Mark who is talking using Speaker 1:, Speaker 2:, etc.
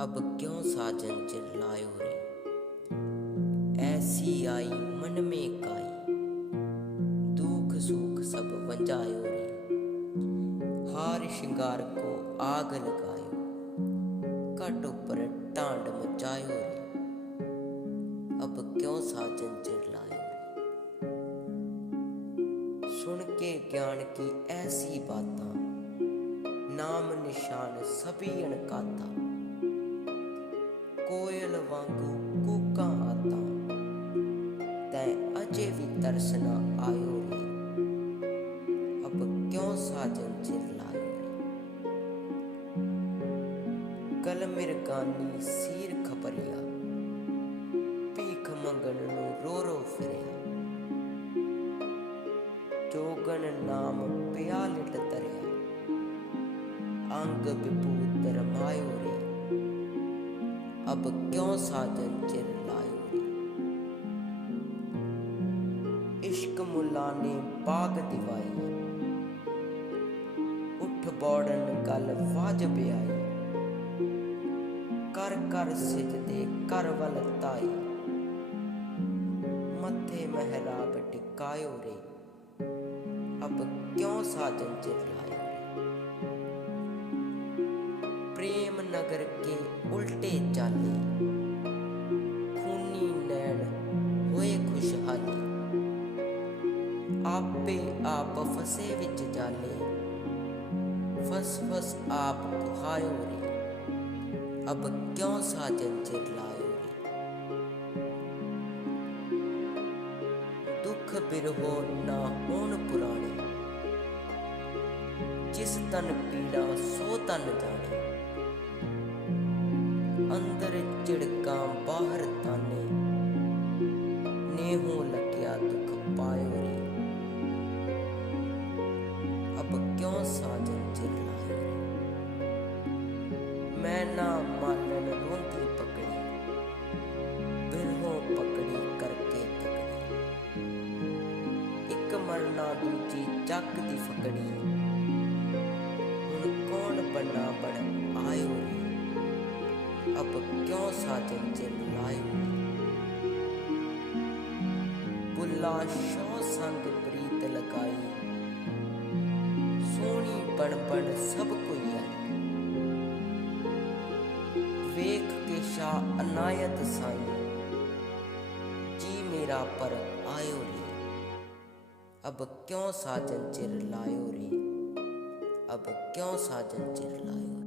Speaker 1: अब क्यों साजन चिल्लायो रे ऐसी आई मन में काई। दुख सुख सब बंजायो रे हार श्रृंगार को आग लगायो कट ऊपर टांड मचायो रे अब क्यों साजन चिल्लायो रे सुन के ज्ञान की ऐसी बात। नाम निशान सभी अणकाता ਕੋਇਲ ਵਾਂਗੂ ਕੂਕਾਂ ਆਤਾ। ਤੈ ਅਜੇ ਵੀ ਤਰਸਨਾ ਆਇਓ ਰੇ ਅਬ ਕਿਉਂ ਸਾਜਨ ਚਿਰ ਲਾਇਓ ਕਲ ਮਿਰਗਾਨੀ ਸੀਰ ਖਪਰੀਆ। ਭੀਖ ਮੰਗਣ ਨੂੰ ਰੋ ਰੋ ਫਿਰਿਆ। ਜੋਗਨ ਨਾਮ ਪਿਆ ਲਿਟ ਤਰਿਆ। ਅੰਗ ਵਿਭੂਤ ਰਮਾਇਓ ਅਬ ਕਿਉਂ ਸਾਜਨ ਚਿਰ ਲਾਇਓ ਇਸ਼ਕ ਮੁੱਲਾ ਨੇ ਬਾਗ ਦਿਵਾਈ ਉੱਠ ਬੋੜਨ ਗੱਲ ਵਾਜਬ ਆਈ ਕਰ ਕਰ ਸਿਜਦੇ ਕਰ ਵਲ ਤਾਈ ਮੱਥੇ ਮਹਿਰਾਬ ਟਿਕਾਇਓ ਰੇ ਅਬ ਕਿਉਂ ਸਾਜਨ ਪ੍ਰੇਮ ਨਗਰ ਕੇ ਉਲਟੇ ਚਾਲੇ ਖੂਨੀ ਨੈਣ ਹੋਏ ਖੁਸ਼ਹਾਲੀ। ਆਪੇ ਆਪ ਫਸੇ ਵਿੱਚ ਜਾਲੇ ਫਸ ਫਸ ਆਪ ਕੁਹਾਇਓ ਰੇ। ਅਬ ਕਿਉਂ ਸਾਜਨ ਚਿਰ ਲਾਇਓ ਰੇ? ਦੁੱਖ ਬਿਰਹੋ ਨਾ ਹੋਣ ਪੁਰਾਣੇ। ਜਿਸ ਤਨ ਪੀੜਾ ਸੋ ਤਨ ਜਾ ਅੰਦਰ ਝਿੜਕਾਂ ਬਾਹਰ ਤਾਨੇ। ਨੇਹੋਂ ਲੱਗਿਆ ਦੁੱਖ ਪਾਇਓ ਰੇ। ਅਬ ਕਿਉਂ ਸਾਜਨ ਚਿਰ ਰੇ? ਮੈਂ ਨਾ ਮਾਲਣ ਰੋਂਦੀ ਪਕੜੀ। ਬਿਰਹੋਂ ਪਕੜੀ ਕਰਕੇ ਤਕੜੀ। ਇੱਕ ਮਰਨਾ ਦੂਜੀ ਚੱਕ ਦੀ ਫਕੜੀ। ਹੁਣ ਕੌਣ ਬੰਨਾ ਬੜਾ ਕਿਉਂ ਸਾਜਨ ਜੇ ਬੁਲਾਏ ਬੁੱਲਾ ਸ਼ੋ ਸੰਗ ਪ੍ਰੀਤ ਲਗਾਈ ਸੋਹਣੀ ਬਣ ਬਣ ਸਭ ਕੋਈ ਆਈ ਵੇਖ ਕੇ ਸ਼ਾ ਅਨਾਇਤ ਸਾਈ ਜੀ ਮੇਰਾ ਪਰ ਆਇਓ ਰੇ ਅਬ ਕਿਉਂ ਸਾਜਨ ਚਿਰ ਲਾਇਓ ਰੇ ਅਬ ਕਿਉਂ ਸਾਜਨ ਚਿਰ ਲਾਇਓ